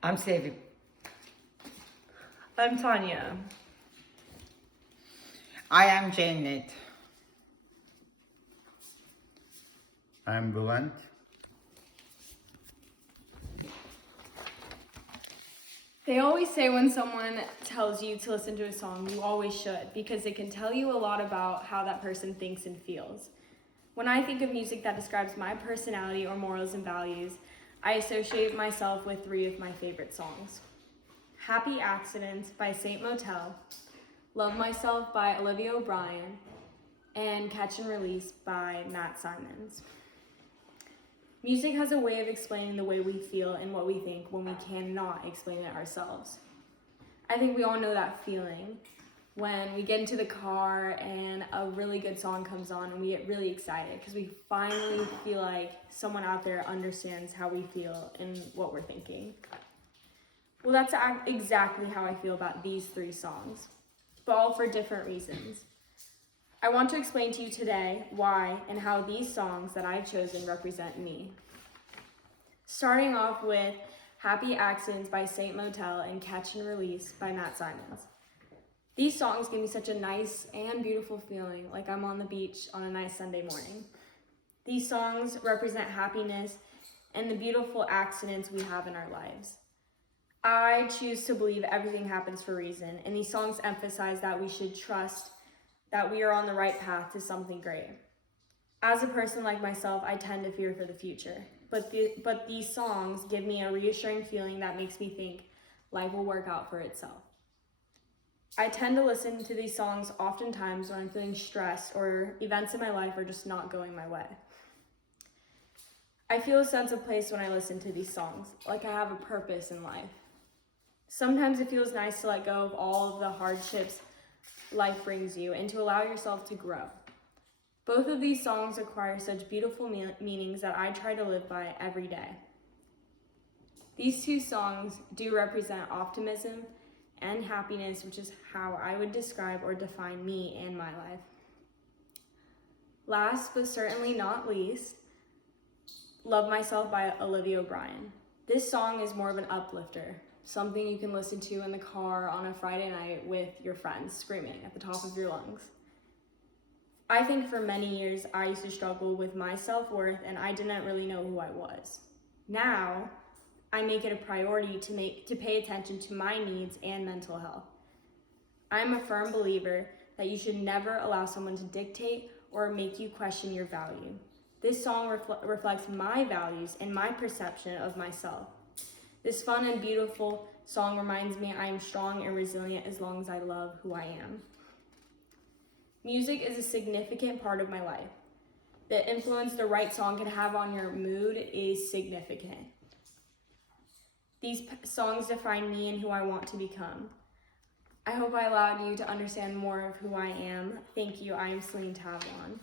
I'm Savy. I'm Tanya. I am Janet. I'm Bülent. They always say when someone tells you to listen to a song, you always should, because it can tell you a lot about how that person thinks and feels. When I think of music that describes my personality or morals and values, I associate myself with 3 of my favorite songs. Happy Accidents by Saint Motel, Love Myself by Olivia O'Brien, and Catch and Release by Matt Simons. Music has a way of explaining the way we feel and what we think when we cannot explain it ourselves. I think we all know that feeling when we get into the car and a really good song comes on and we get really excited because we finally feel like someone out there understands how we feel and what we're thinking. Well, that's exactly how I feel about these 3 songs, but all for different reasons. I want to explain to you today why and how these songs that I've chosen represent me. Starting off with Happy Accidents by Saint Motel and Catch and Release by Matt Simons. These songs give me such a nice and beautiful feeling, like I'm on the beach on a nice Sunday morning. These songs represent happiness and the beautiful accidents we have in our lives. I choose to believe everything happens for a reason, and these songs emphasize that we should trust that we are on the right path to something great. As a person like myself, I tend to fear for the future, but these songs give me a reassuring feeling that makes me think life will work out for itself. I tend to listen to these songs oftentimes when I'm feeling stressed or events in my life are just not going my way. I feel a sense of place when I listen to these songs, like I have a purpose in life. Sometimes it feels nice to let go of all of the hardships life brings you and to allow yourself to grow. Both of these songs require such beautiful meanings that I try to live by every day. These 2 songs do represent optimism and happiness, which is how I would describe or define me and my life. Last but certainly not least, Love Myself by Olivia O'Brien. This song is more of an uplifter, something you can listen to in the car on a Friday night with your friends screaming at the top of your lungs. I think for many years I used to struggle with my self-worth and I didn't really know who I was. Now, I make it a priority to pay attention to my needs and mental health. I'm a firm believer that you should never allow someone to dictate or make you question your value. This song reflects my values and my perception of myself. This fun and beautiful song reminds me I am strong and resilient as long as I love who I am. Music is a significant part of my life. The influence the right song can have on your mood is significant. These songs define me and who I want to become. I hope I allowed you to understand more of who I am. Thank you. I am Celine Tavlon.